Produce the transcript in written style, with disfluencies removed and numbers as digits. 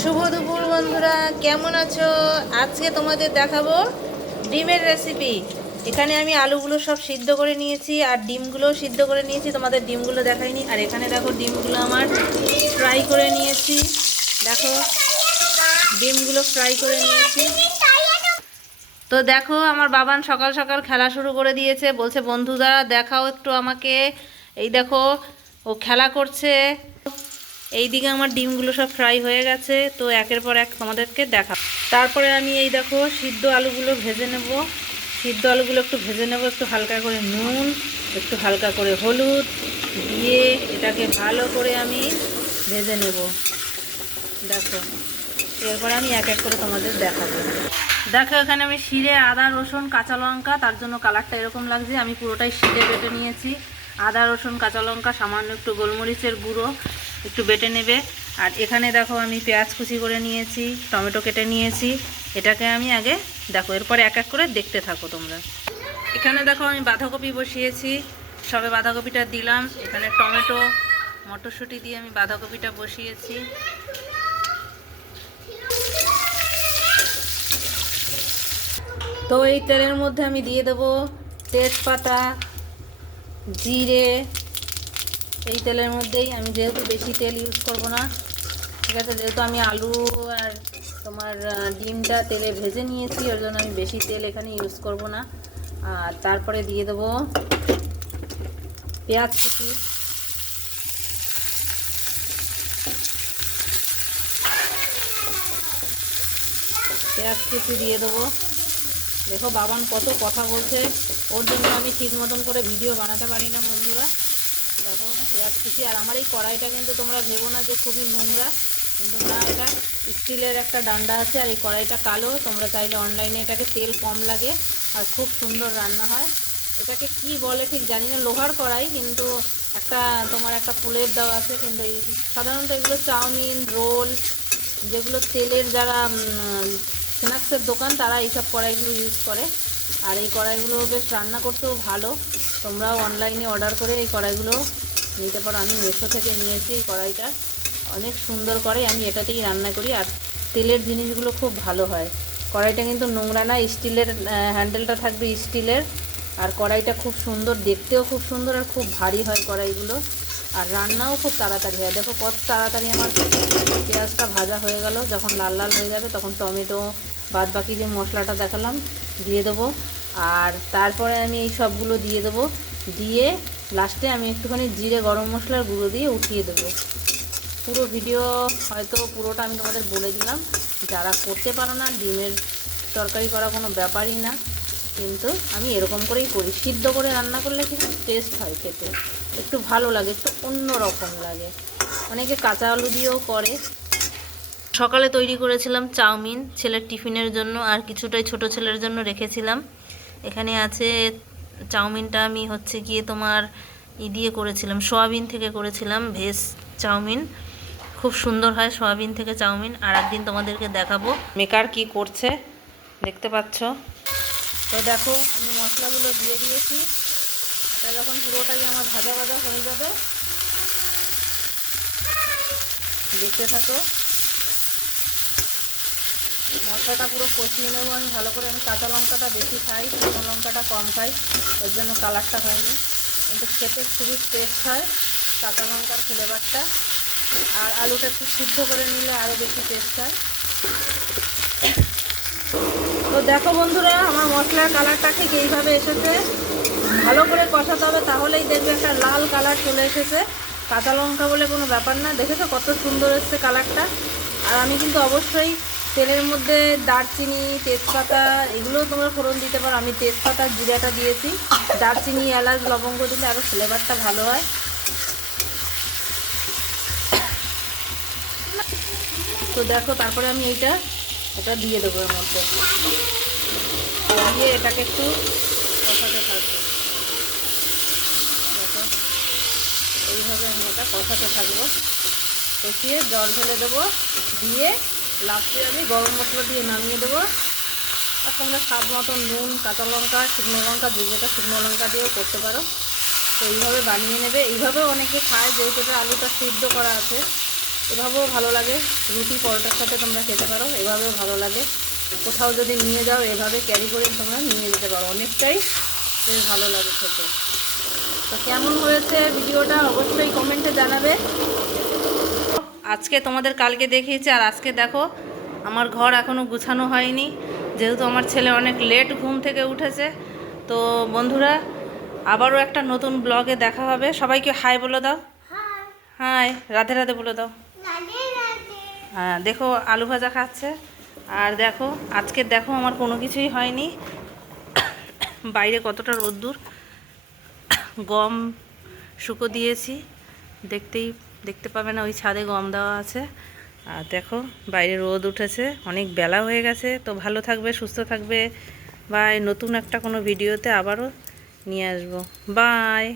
শুভ দুপুর বন্ধুরা, কেমন আছো? আজকে তোমাদের দেখাবো ডিমের রেসিপি। এখানে আমি আলুগুলো সব সিদ্ধ করে নিয়েছি আর ডিমগুলোও সিদ্ধ করে নিয়েছি, তোমাদের ডিমগুলো দেখাইনি। আর এখানে দেখো ডিমগুলো আমার ফ্রাই করে নিয়েছি। দেখো ডিমগুলো ফ্রাই করে নিয়েছি। তো দেখো আমার বাবান সকাল সকাল খেলা শুরু করে দিয়েছে, বলছে বন্ধুরা দেখাও একটু আমাকে। এই দেখো ও খেলা করছে। এইদিকে আমার ডিমগুলো সব ফ্রাই হয়ে গেছে, তো একের পর এক তোমাদেরকে দেখা। তারপরে আমি এই দেখো সিদ্ধ আলুগুলো ভেজে নেব। সিদ্ধ আলুগুলো একটু ভেজে নেব, একটু হালকা করে নুন, একটু হালকা করে হলুদ দিয়ে এটাকে ভালো করে আমি ভেজে নেব। দেখো এরপরে আমি এক এক করে তোমাদের দেখাবো। দেখো এখানে আমি শিলে আদা রসুন কাঁচা লঙ্কা, তার জন্য কালারটা এরকম লাগছে, আমি পুরোটাই শিলে বেটে নিয়েছি। আদা রসুন কাঁচা লঙ্কা, সামান্য একটু গোলমরিচের গুঁড়ো একটু বেটে নেবে। আর এখানে দেখো আমি পেঁয়াজ কুচি করে নিয়েছি, টমেটো কেটে নিয়েছি। এটাকে আমি আগে দেখো, এরপরে এক এক করে দেখতে থাকো তোমরা। এখানে দেখো আমি বাঁধাকপি বসিয়েছি, সবে বাঁধাকপিটা দিলাম। এখানে টমেটো মটরশুঁটি দিয়ে আমি বাঁধাকপিটা বসিয়েছি। তো এই তেলের মধ্যে আমি দিয়ে দেবো তেজপাতা, জিরে। এই তেলের মধ্যেই আমি, যেহেতু বেশি তেল ইউজ করব না, ঠিক আছে, যেহেতু আমি আলু আর তোমার ডিমটা তেলে ভেজে নিয়েছি, ওর জন্য আমি বেশি তেল এখানে ইউজ করব না। আর তারপরে দিয়ে দেবো পেঁয়াজ কুচি। পেঁয়াজ কুচি দিয়ে দেবো। দেখো বাবান কত কথা বলছে, ওর জন্য আমি ঠিক মতন করে ভিডিও বানাতে পারি না বন্ধুরা। দেখো পেঁয়াজ কুচি। আর আমার এই কড়াইটা কিন্তু তোমরা ভেবো না যে খুবই নোংরা, কিন্তু না, এটা স্টিলের একটা ডান্ডা আছে। আর এই কড়াইটা কালো, তোমরা চাইলে অনলাইনে, এটাকে তেল কম লাগে আর খুব সুন্দর রান্না হয়। এটাকে কি বলে ঠিক জানি না, লোহার কড়াই, কিন্তু একটা তোমার একটা ফুলের দেওয়া আছে। কিন্তু এই সাধারণত এগুলো চাউমিন রোল, যেগুলো তেলের যারা স্ন্যাক্সের দোকান, তারা এইসব কড়াইগুলো ইউজ করে। আর এই কড়াইগুলো বেশ রান্না করতেও ভালো, তোমরাও অনলাইনে অর্ডার করে এই কড়াইগুলো নিতে পারো। আমি মেশো থেকে নিয়েছি এই কড়াইটা, অনেক সুন্দর করে, আমি এটাতেই রান্না করি। আর তেলের জিনিসগুলো খুব ভালো হয়। কড়াইটা কিন্তু নোংরা না, স্টিলের হ্যান্ডেলটা থাকবে স্টিলের। আর কড়াইটা খুব সুন্দর, দেখতেও খুব সুন্দর, আর খুব ভারী হয় কড়াইগুলো। আর রান্নাও খুব তাড়াতাড়ি হয়। দেখো কত তাড়াতাড়ি আমার পেঁয়াজটা ভাজা হয়ে গেল। যখন লাল লাল হয়ে যাবে তখন টমেটো, বাদ বাকি যে মশলাটা দেখালাম দিয়ে দেবো। আর তারপরে আমি এই সবগুলো দিয়ে দেবো, দিয়ে লাস্টে আমি একটুখানি জিরে গরম মশলার গুঁড়ো দিয়ে উঠিয়ে দেবো। পুরো ভিডিও হয়তো পুরোটা আমি তোমাদের বলে দিলাম। যারা করতে পারো না, ডিমের তরকারি করা কোনো ব্যাপারই না, কিন্তু আমি এরকম করেই করি। সিদ্ধ করে রান্না করলে কিন্তু টেস্ট হয় খেতে, একটু ভালো লাগে, একটু অন্য রকম লাগে। অনেকে কাঁচা আলু দিয়েও করে। সকালে তৈরি করেছিলাম চাউমিন ছেলের টিফিনের জন্য, আর কিছুটাই ছোট ছেলের জন্য রেখেছিলাম। এখানে আছে চাউমিনটা, আমি হচ্ছে গিয়ে তোমার দিয়ে করেছিলাম, সোয়াবিন থেকে করেছিলাম ভেজ চাউমিন। খুব সুন্দর হয় সোয়াবিন থেকে চাউমিন। আর একদিন তোমাদেরকে দেখাবো মেকার কি করছে, দেখতে পাচ্ছ। তো দেখো আমি মশলাগুলো দিয়ে দিয়েছি। এটা যখন পুরোটাই আমার ভাজা ভাজা হয়ে যাবে, দেখতে থাকো। মশলাটা পুরো কষিয়ে নেবো আমি ভালো করে। আমি কাঁচা লঙ্কাটা বেশি খাই, শুকনো লঙ্কাটা কম খাই, ওর জন্য কালারটা হয়নি, কিন্তু খেতে খুবই টেস্ট হয় কাঁচা লঙ্কার ফ্লেভারটা। আর আলুটা একটু সিদ্ধ করে নিলে আরও বেশি টেস্ট হয়। তো দেখো বন্ধুরা, আমার মশলার কালারটা ঠিক এইভাবে এসেছে। ভালো করে কষাতে হবে, তাহলেই দেখবে একটা লাল কালার চলে এসেছে। কাঁচা লঙ্কা বলে কোনো ব্যাপার না, দেখেছো কত সুন্দর এসছে কালারটা। আর আমি কিন্তু অবশ্যই তেলের মধ্যে দারচিনি, তেজপাতা, এগুলোও তোমরা ফোড়ন দিতে পারো। আমি তেজপাতা জিরাটা দিয়েছি, দারচিনি এলাচ লবঙ্গ দিলে আরও ফ্লেভারটা ভালো হয়। তো দেখো তারপরে আমি এটা দিয়ে দেবো এর মধ্যে, দিয়ে এটাকে একটু কষাতে থাকবো। দেখো এইভাবে আমি এটা কষাতে থাকবো, কষিয়ে জল ঢেলে দেবো, দিয়ে লাস্টে আমি গরম মশলা দিয়ে নামিয়ে দেবো। আর তোমরা স্বাদ মতো নুন, কাঁচা লঙ্কা, শুকনো লঙ্কা, যে যেটা শুকনো লঙ্কা দিয়েও করতে পারো। তো এইভাবে বানিয়ে নেবে। এইভাবেও অনেকে খায়, যেহেতু এটা আলুটা সিদ্ধ করা আছে, এভাবেও ভালো লাগে, রুটি পরোটার সাথে তোমরা খেতে পারো, এভাবেও ভালো লাগে। কোথাও যদি নিয়ে যাও এভাবে ক্যারি করে তোমরা নিয়ে যেতে পারো, অনেকটাই বেশ ভালো লাগে খেতে। তো কেমন হয়েছে ভিডিওটা অবশ্যই কমেন্টে জানাবে। আজকে তোমাদের কালকে দেখিয়েছি, আর আজকে দেখো আমার ঘর এখনও গুছানো হয়নি, যেহেতু আমার ছেলে অনেক লেট ঘুম থেকে উঠেছে। তো বন্ধুরা, আবারও একটা নতুন ব্লগে দেখা হবে। সবাইকে হাই বলে দাও। হাই, রাধে রাধে বলে দাও। হ্যাঁ, দেখো আলু ভাজা খাচ্ছে। আর দেখো আজকে দেখো আমার কোনো কিছুই হয়নি, বাইরে কতটা রোদ্দুর। গম শুকো দিয়েছি, দেখতে পাবে না, ওই ছাদে গম দেওয়া আছে। আর দেখো বাইরে রোদ উঠেছে, অনেক বেলা হয়ে গেছে। তো ভালো থাকবে, সুস্থ থাকবে। বাই, নতুন একটা কোনো ভিডিওতে আবারও নিয়ে আসবো। বাই।